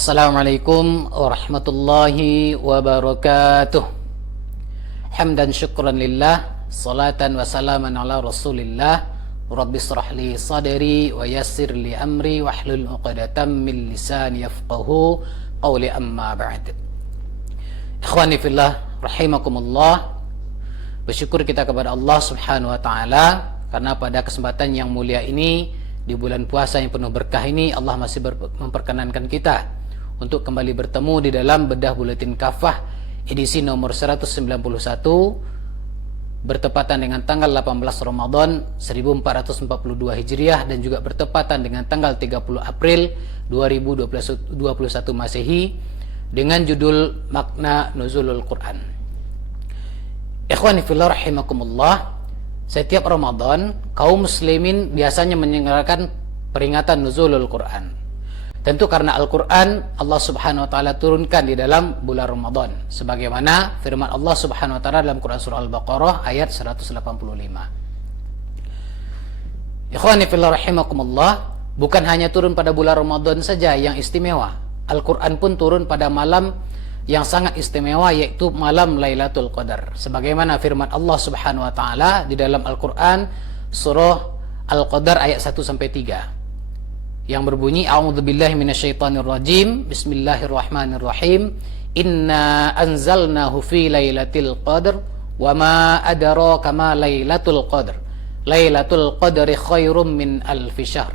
Assalamualaikum warahmatullahi wabarakatuh. Hamdan syukran lillah, salatan wa salaman ala rasulillah. Rabbi shrah li sadri wa yassir li amri wahlul 'uqdatam min lisani yafqahu qawli, amma ba'd. Ikhwani fillah rahimakumullah. Bersyukur kita kepada Allah Subhanahu wa taala karena pada kesempatan yang mulia ini, di bulan puasa yang penuh berkah ini, Allah masih memperkenankan kita untuk kembali bertemu di dalam bedah Buletin Kafah edisi nomor 191, bertepatan dengan tanggal 18 Ramadan 1442 Hijriah dan juga bertepatan dengan tanggal 30 April 2021 Masehi, dengan judul Makna Nuzulul Quran. Ikhwani fillah rahimakumullah, setiap Ramadan kaum muslimin biasanya menyelenggarakan peringatan Nuzulul Quran. Tentu karena Al-Quran Allah Subhanahu wa ta'ala turunkan di dalam bulan Ramadan, sebagaimana firman Allah Subhanahu wa ta'ala dalam Quran surah Al-Baqarah ayat 185. Ikhwani fillah rahimakumullah, bukan hanya turun pada bulan Ramadan saja yang istimewa. Al-Quran pun turun pada malam yang sangat istimewa, yaitu malam Lailatul Qadar, sebagaimana firman Allah Subhanahu wa ta'ala di dalam Al-Quran surah Al-Qadar ayat 1-3 yang berbunyi, a'udzubillahi minasyaitonirrajim, bismillahirrahmanirrahim, inna anzalnahu fi lailatul qadr wa ma adraka ma lailatul qadr, lailatul qadri khairum min alfi syahr.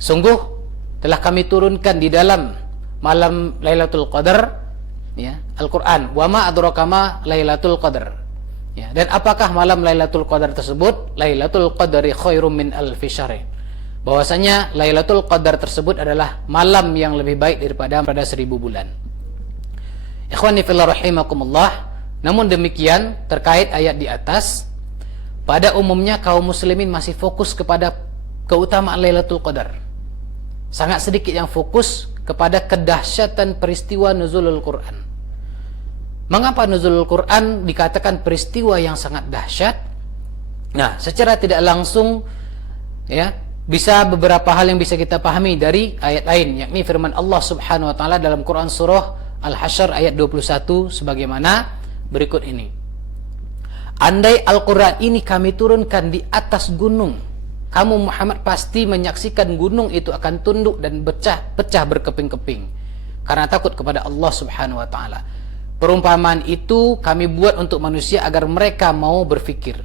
Sungguh telah kami turunkan di dalam malam Lailatul Qadar, ya, Al-Quran, wa ma adraka ma lailatul qadr, ya, dan apakah malam Lailatul Qadar tersebut? Lailatul qadri khairum min alfi syahr, bahwasanya Lailatul Qadar tersebut adalah malam yang lebih baik daripada 1000 bulan. Ikhwani fillah rahimakumullah, namun demikian terkait ayat di atas, pada umumnya kaum muslimin masih fokus kepada keutamaan Lailatul Qadar. Sangat sedikit yang fokus kepada kedahsyatan peristiwa nuzulul Quran. Mengapa nuzulul Quran dikatakan peristiwa yang sangat dahsyat? Nah, secara tidak langsung, ya, bisa beberapa hal yang bisa kita pahami dari ayat lain, yakni firman Allah Subhanahu wa ta'ala dalam Quran surah Al-Hasyr ayat 21 sebagaimana berikut ini. Andai Al-Quran ini kami turunkan di atas gunung, kamu Muhammad pasti menyaksikan gunung itu akan tunduk dan pecah berkeping-keping karena takut kepada Allah Subhanahu wa ta'ala. Perumpamaan itu kami buat untuk manusia agar mereka mau berfikir.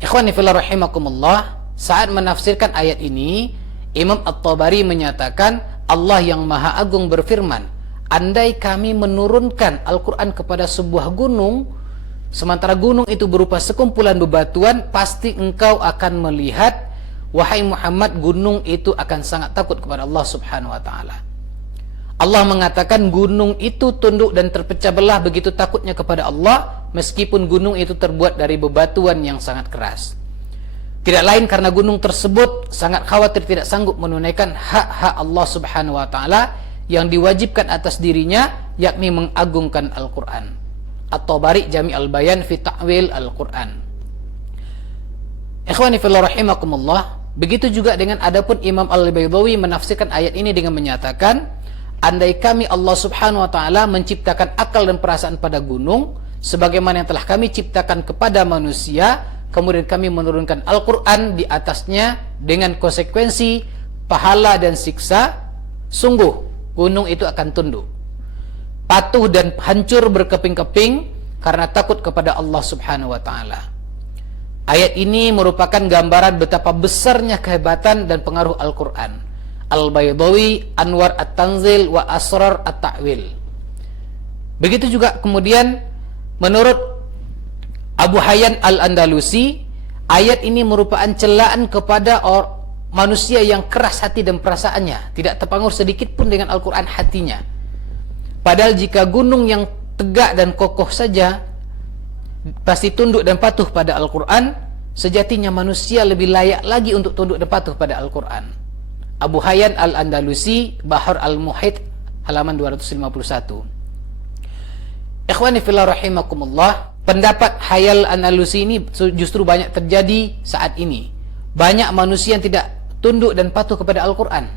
Ikhwani fillah rahimakumullah, saat menafsirkan ayat ini, Imam At-Tabari menyatakan Allah yang Maha Agung berfirman, andai kami menurunkan Al-Quran kepada sebuah gunung, sementara gunung itu berupa sekumpulan bebatuan, pasti engkau akan melihat, wahai Muhammad, gunung itu akan sangat takut kepada Allah Subhanahu wa ta'ala. Allah mengatakan gunung itu tunduk dan terpecah belah begitu takutnya kepada Allah, meskipun gunung itu terbuat dari bebatuan yang sangat keras. Tidak lain karena gunung tersebut sangat khawatir tidak sanggup menunaikan hak-hak Allah Subhanahu wa ta'ala yang diwajibkan atas dirinya, yakni mengagungkan Al-Quran. At-Tabari Jami' al-Bayan fi Ta'wil Al-Quran. Ikhwani fillah rahimakumullah, begitu juga dengan adapun Imam Al-Baydawi menafsirkan ayat ini dengan menyatakan, andai kami Allah Subhanahu wa ta'ala menciptakan akal dan perasaan pada gunung sebagaimana yang telah kami ciptakan kepada manusia, kemudian kami menurunkan Al-Quran di atasnya dengan konsekuensi pahala dan siksa, sungguh gunung itu akan tunduk, patuh dan hancur berkeping-keping karena takut kepada Allah Subhanahu wa ta'ala. Ayat ini merupakan gambaran betapa besarnya kehebatan dan pengaruh Al-Quran. Al-Baydawi, Anwar At-Tanzil wa Asrar At-Ta'wil. Begitu juga kemudian menurut Abu Hayyan Al-Andalusi, ayat ini merupakan celaan kepada manusia yang keras hati dan perasaannya, tidak terpengaruh sedikit pun dengan Al-Quran hatinya. Padahal jika gunung yang tegak dan kokoh saja pasti tunduk dan patuh pada Al-Quran, sejatinya manusia lebih layak lagi untuk tunduk dan patuh pada Al-Quran. Abu Hayyan Al-Andalusi, Bahr Al-Muhit, halaman 251. Ikhwani fillah rahimakumullah, pendapat Hayal Andalusi ini justru banyak terjadi saat ini. Banyak manusia yang tidak tunduk dan patuh kepada Al-Quran.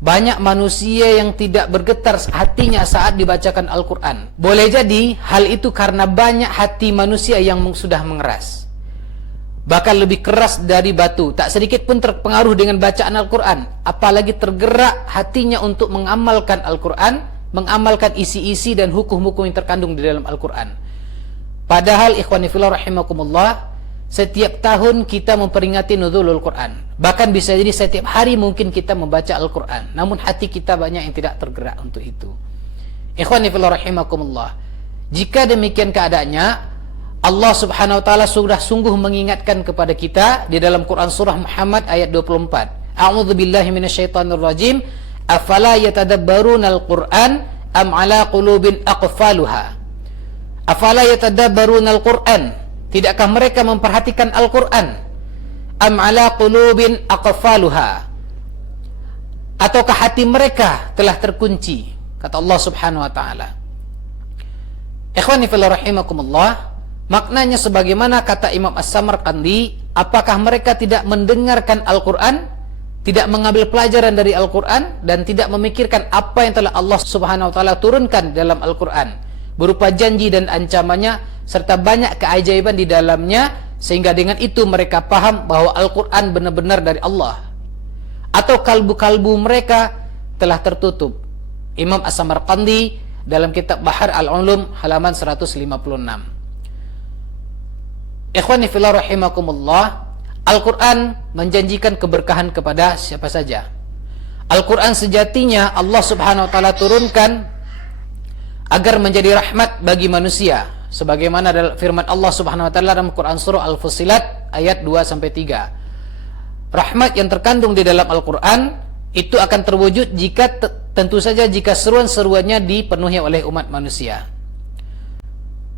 banyak manusia yang tidak bergetar hatinya saat dibacakan Al-Quran. Boleh jadi hal itu karena banyak hati manusia yang sudah mengeras, bahkan lebih keras dari batu, tak sedikit pun terpengaruh dengan bacaan Al-Quran, apalagi tergerak hatinya untuk mengamalkan Al-Quran, mengamalkan isi-isi dan hukum-hukum yang terkandung di dalam Al-Quran. Padahal ikhwani fillah rahimakumullah, setiap tahun kita memperingati nuzulul Quran. Bahkan bisa jadi setiap hari mungkin kita membaca Al-Quran, namun hati kita banyak yang tidak tergerak untuk itu. Ikhwani fillah rahimakumullah, jika demikian keadaannya, Allah subhanahu wa ta'ala sudah sungguh mengingatkan kepada kita di dalam Quran surah Muhammad ayat 24. A'udzu billahi minasyaitonir rajim. Afala yatadabbaruna al-Qur'an am ala qulubin aqfaluha. Afala yatadabbaruna al-Qur'an, tidakkah mereka memperhatikan Al-Quran? Am ala qulubin aqfaluha, ataukah hati mereka telah terkunci? Kata Allah subhanahu wa ta'ala. Ikhwani fillah rahimakumullah, maknanya sebagaimana kata Imam As-Samarqandi, apakah mereka tidak mendengarkan Al-Quran, tidak mengambil pelajaran dari Al-Quran, dan tidak memikirkan apa yang telah Allah subhanahu wa ta'ala turunkan dalam Al-Quran, berupa janji dan ancamannya, serta banyak keajaiban di dalamnya, sehingga dengan itu mereka paham bahwa Al-Quran benar-benar dari Allah, atau kalbu-kalbu mereka telah tertutup. Imam As-Samarqandi dalam kitab Bahar Al-Ulum halaman 156. Ikhwani fillah rahimakumullah, Al-Quran menjanjikan keberkahan kepada siapa saja. Al-Quran sejatinya Allah subhanahu wa ta'ala turunkan agar menjadi rahmat bagi manusia, sebagaimana dalam firman Allah subhanahu wa ta'ala dalam Quran surah Al-Fussilat ayat 2-3. Rahmat yang terkandung di dalam Al-Quran itu akan terwujud jika tentu saja jika seruan-seruannya dipenuhi oleh umat manusia.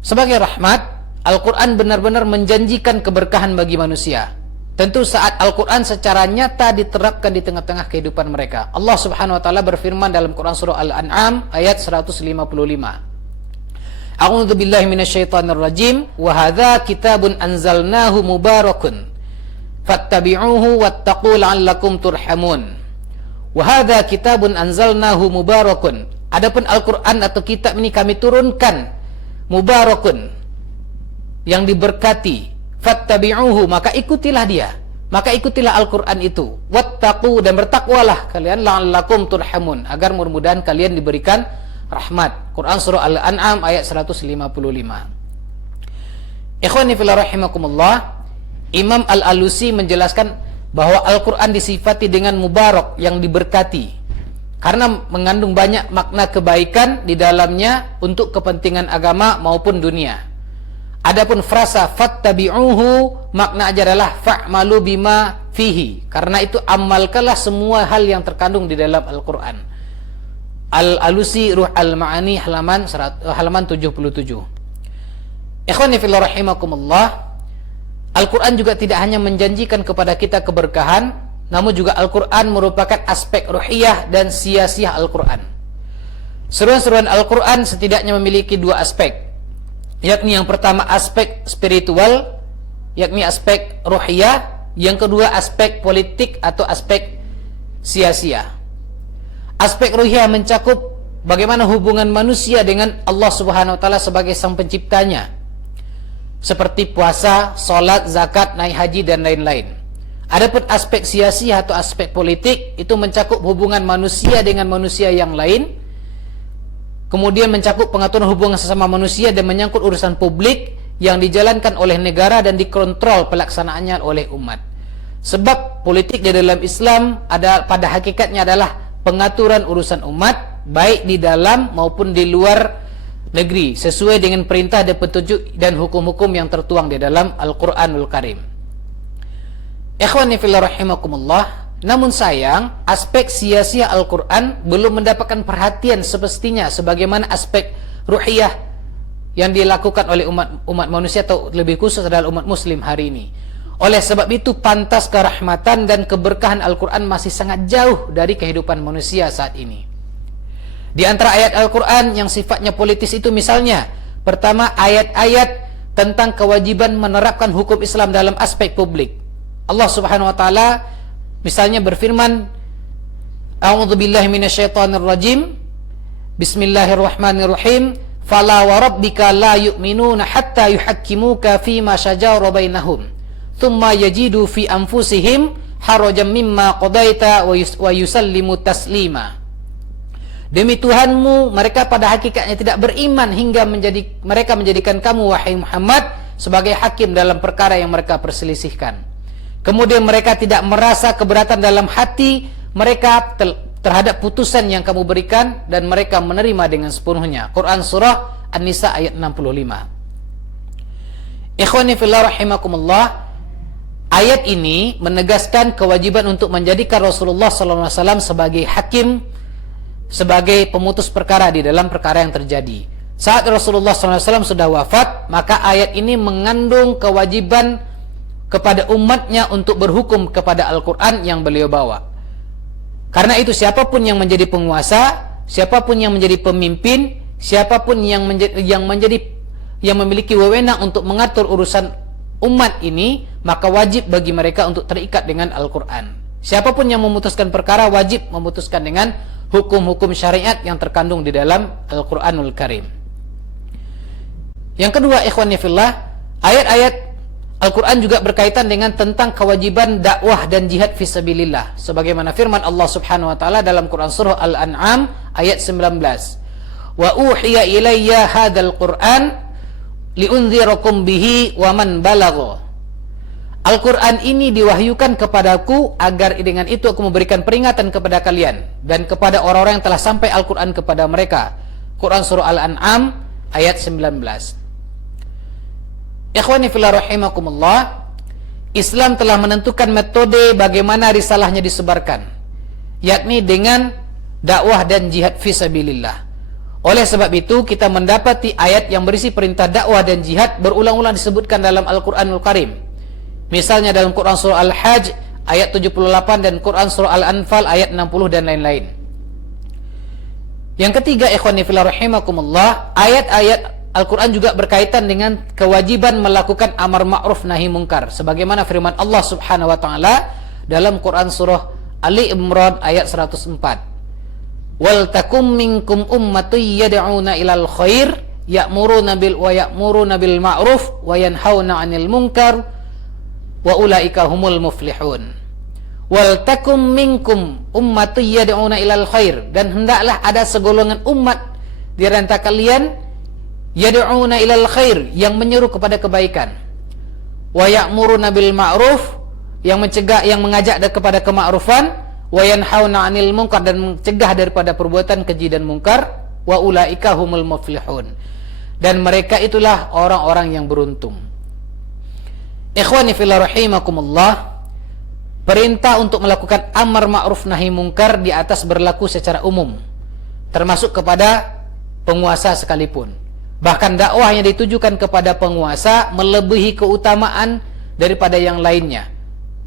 Sebagai rahmat, Al-Quran benar-benar menjanjikan keberkahan bagi manusia. Tentu saat Al-Quran secara nyata diterapkan di tengah-tengah kehidupan mereka. Allah subhanahu wa ta'ala berfirman dalam Quran surah Al-An'am ayat 155. A'udzu billahi minasyaitonir rajim. Wa hadza kitabun anzalnahu mubarakun fattabi'uhu wattaqu la'allakum turhamun. Wa hadza kitabun anzalnahu mubarakun. Adapun Al-Qur'an atau kitab ini kami turunkan mubarakun, yang diberkati. Fattabi'uhu, maka ikutilah dia, maka ikutilah Al-Qur'an itu. Wattaqu, dan bertakwalah kalian, la'allakum turhamun, agar mudah-mudahan kalian diberikan rahmat. Quran surah Al-An'am ayat 155. Ikhwani fillah rahimakumullah, Imam Al-Alusi menjelaskan bahwa Al-Quran disifati dengan mubarak, yang diberkati, karena mengandung banyak makna kebaikan di dalamnya untuk kepentingan agama maupun dunia. Adapun frasa fattabi'uhu, makna aja adalah fa'malu bima fihi, karena itu amalkanlah semua hal yang terkandung di dalam Al-Quran. Al-Alusi Ruh Al-Ma'ani halaman 77. Ikhwani fillah rahimakumullah, Al-Quran juga tidak hanya menjanjikan kepada kita keberkahan, namun juga Al-Quran merupakan aspek ruhiyah dan sia-sia Al-Quran. Seruan-seruan Al-Quran setidaknya memiliki dua aspek, yakni yang pertama aspek spiritual, yakni aspek ruhiyah, yang kedua aspek politik atau aspek sia-sia. Aspek ruhiyah mencakup bagaimana hubungan manusia dengan Allah subhanahu wa ta'ala sebagai sang penciptanya, seperti puasa, salat, zakat, naik haji, dan lain-lain. Adapun aspek sia-sia atau aspek politik itu mencakup hubungan manusia dengan manusia yang lain, kemudian mencakup pengaturan hubungan sesama manusia, dan menyangkut urusan publik yang dijalankan oleh negara dan dikontrol pelaksanaannya oleh umat. Sebab politik di dalam Islam pada hakikatnya adalah pengaturan urusan umat, baik di dalam maupun di luar negeri, sesuai dengan perintah dan petunjuk dan hukum-hukum yang tertuang di dalam Al-Quranul Karim. Ikhwani fillah rahimakumullah, namun sayang, aspek sia-sia Al-Quran belum mendapatkan perhatian semestinya sebagaimana aspek ruhiyah yang dilakukan oleh umat manusia, atau lebih khusus adalah umat muslim hari ini. Oleh sebab itu, pantas kerahmatan dan keberkahan Al-Quran masih sangat jauh dari kehidupan manusia saat ini. Di antara ayat Al-Quran yang sifatnya politis itu misalnya, pertama ayat-ayat tentang kewajiban menerapkan hukum Islam dalam aspek publik. Allah subhanahu wa ta'ala misalnya berfirman, A'udzu billahi minasyaitonir rajim. Bismillahirrahmanirrahim. Fala wa rabbika la yu'minuna hatta yuhakkimuka fima shajara bainahum. Thumma yajidu fi anfusihim harajan mimma qadaita wa yusallimu taslima. Demi Tuhanmu, mereka pada hakikatnya tidak beriman hingga mereka menjadikan kamu, wahai Muhammad, sebagai hakim dalam perkara yang mereka perselisihkan. Kemudian mereka tidak merasa keberatan dalam hati mereka terhadap putusan yang kamu berikan, dan mereka menerima dengan sepenuhnya. Quran Surah An-Nisa ayat 65. Ikhwani fillah rahimakumullah, ayat ini menegaskan kewajiban untuk menjadikan Rasulullah SAW sebagai hakim, sebagai pemutus perkara di dalam perkara yang terjadi. Saat Rasulullah SAW sudah wafat, maka ayat ini mengandung kewajiban kepada umatnya untuk berhukum kepada Al-Quran yang beliau bawa. Karena itu siapapun yang menjadi penguasa, siapapun yang menjadi pemimpin, siapapun yang memiliki wewenang untuk mengatur urusan umat ini, maka wajib bagi mereka untuk terikat dengan Al-Quran. Siapapun yang memutuskan perkara wajib memutuskan dengan hukum-hukum syariat yang terkandung di dalam Al-Quranul Karim. Yang kedua, ikhwani fillah, ayat-ayat Al-Quran juga berkaitan dengan tentang kewajiban dakwah dan jihad fisabilillah, sebagaimana firman Allah Subhanahu wa taala dalam Quran surah Al-An'am ayat 19. Wa uhiya ilayya hadzal Qur'an liunzirakum bihi wa man balagha. Al-Quran ini diwahyukan kepadaku agar dengan itu aku memberikan peringatan kepada kalian dan kepada orang-orang yang telah sampai Al-Quran kepada mereka. Quran surah Al-An'am ayat 19. Ikhwani fillah rahimakumullah, Islam telah menentukan metode bagaimana risalahnya disebarkan, yakni dengan dakwah dan jihad fisabilillah. Oleh sebab itu kita mendapati ayat yang berisi perintah dakwah dan jihad berulang-ulang disebutkan dalam Al-Quranul Karim. Misalnya dalam Quran surah Al-Hajj ayat 78 dan Quran surah Al-Anfal ayat 60 dan lain-lain. Yang ketiga, ikhwani fillah rahimakumullah, ayat-ayat Al-Quran juga berkaitan dengan kewajiban melakukan amar ma'ruf nahi mungkar, sebagaimana firman Allah Subhanahu wa taala dalam Quran surah Ali Imran ayat 104. Wal takum minkum ummatun yad'una ilal khair ya'muruna bil ma'ruf wa yanhauna 'anil munkar wa ulaika humul muflihun. Wal takum minkum ummatun yad'una ilal khair, dan hendaklah ada segolongan umat di antara kalian yad'una ilal khair, yang menyeru kepada kebaikan, wa ya'muruna bil ma'ruf, yang mengajak kepada kema'rufan, wa yanhauna 'anil munkar, dan mencegah daripada perbuatan keji dan mungkar, wa ulaika humul muflihun, dan mereka itulah orang-orang yang beruntung. Ikhwani fillah rahimakumullah, perintah untuk melakukan amar ma'ruf nahi mungkar di atas berlaku secara umum, termasuk kepada penguasa sekalipun. Bahkan dakwah yang ditujukan kepada penguasa melebihi keutamaan daripada yang lainnya.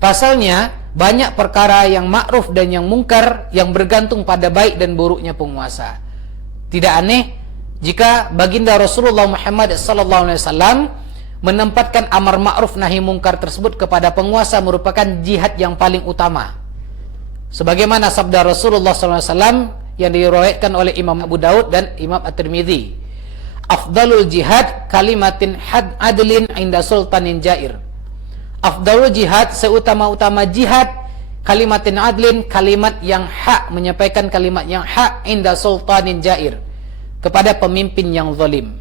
Pasalnya, banyak perkara yang ma'ruf dan yang mungkar yang bergantung pada baik dan buruknya penguasa. Tidak aneh jika baginda Rasulullah Muhammad SAW menempatkan amar ma'ruf nahi mungkar tersebut kepada penguasa merupakan jihad yang paling utama. Sebagaimana sabda Rasulullah SAW yang diriwayatkan oleh Imam Abu Daud dan Imam At-Tirmidzi, afdalul jihad kalimatin adlin inda sultanin jair. Afdalul jihad, seutama-utama jihad, kalimatin adlin, kalimat yang hak, menyampaikan kalimat yang hak, inda sultanin jair, kepada pemimpin yang zalim.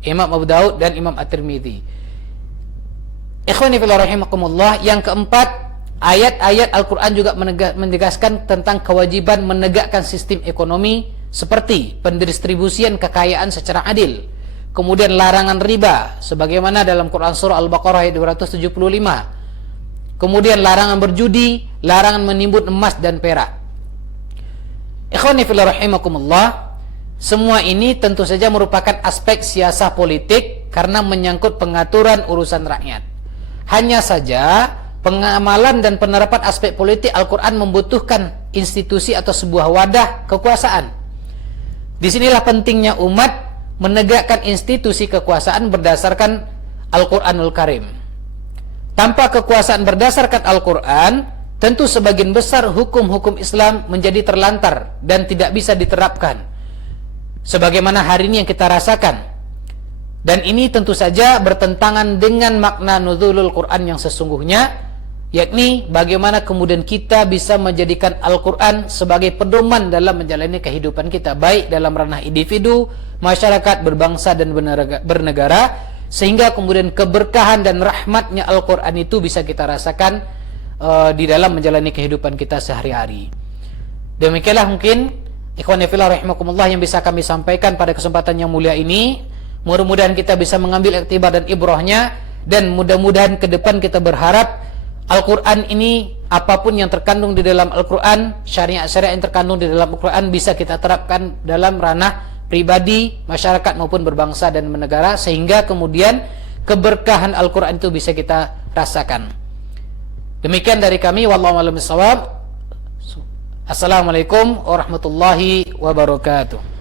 Imam Abu Daud dan Imam At-Tirmidzi. Ikhwani fillah rahimakumullah, yang keempat, ayat-ayat Al-Quran juga menegaskan tentang kewajiban menegakkan sistem ekonomi seperti pendistribusian kekayaan secara adil, kemudian larangan riba sebagaimana dalam Quran surah Al-Baqarah ayat 275, kemudian larangan berjudi, larangan menimbun emas dan perak. Ikhwani fillah rahimakumullah, semua ini tentu saja merupakan aspek siasah politik karena menyangkut pengaturan urusan rakyat. Hanya saja pengamalan dan penerapan aspek politik Al-Quran membutuhkan institusi atau sebuah wadah kekuasaan. Disinilah pentingnya umat menegakkan institusi kekuasaan berdasarkan Al-Quranul Karim. Tanpa kekuasaan berdasarkan Al-Quran, tentu sebagian besar hukum-hukum Islam menjadi terlantar dan tidak bisa diterapkan sebagaimana hari ini yang kita rasakan. Dan ini tentu saja bertentangan dengan makna nuzulul Quran yang sesungguhnya, yakni bagaimana kemudian kita bisa menjadikan Al-Quran sebagai pedoman dalam menjalani kehidupan kita, baik dalam ranah individu, masyarakat, berbangsa dan bernegara, sehingga kemudian keberkahan dan rahmatnya Al-Quran itu bisa kita rasakan di dalam menjalani kehidupan kita sehari-hari. Demikianlah mungkin ikhwani fillah rahimakumullah yang bisa kami sampaikan pada kesempatan yang mulia ini. Mudah-mudahan kita bisa mengambil iktibar dan ibrahnya, dan mudah-mudahan ke depan kita berharap Al-Quran ini, apapun yang terkandung di dalam Al-Quran, syariat-syariat yang terkandung di dalam Al-Quran bisa kita terapkan dalam ranah pribadi, masyarakat maupun berbangsa dan bernegara, sehingga kemudian keberkahan Al-Quran itu bisa kita rasakan. Demikian dari kami, wallahu a'lam bishawab. Assalamualaikum warahmatullahi wabarakatuh.